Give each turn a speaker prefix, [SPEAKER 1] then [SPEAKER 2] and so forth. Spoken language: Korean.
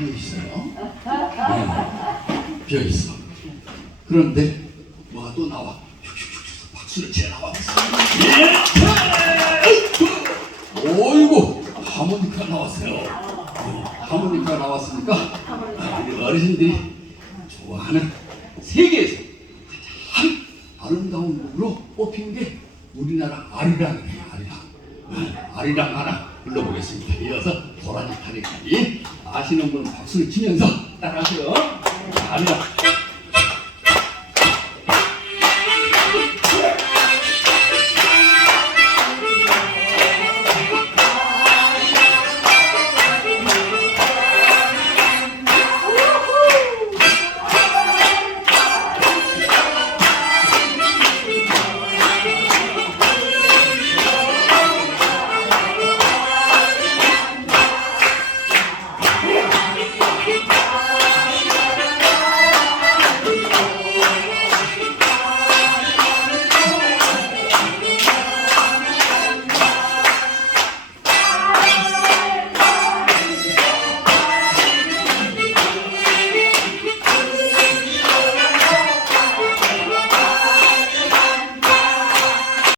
[SPEAKER 1] 비어 있어요. 네, 비어 있어. 그런데 뭐가 또 나와. 박수를 쳐 나와. 예! 어이구 하모니카 나왔어요. 네, 하모니카 나왔으니까 아, 우리 어르신들이 좋아하는 세계에서 가장 아름다운 곡으로 뽑힌 게 우리나라 아리랑이에요. 아리랑. 네, 아리랑 하나 불러보겠습니다. 이어서 도라지 타리까지 아시는 분은 박수를 치면서 따라하세요. 아리랑.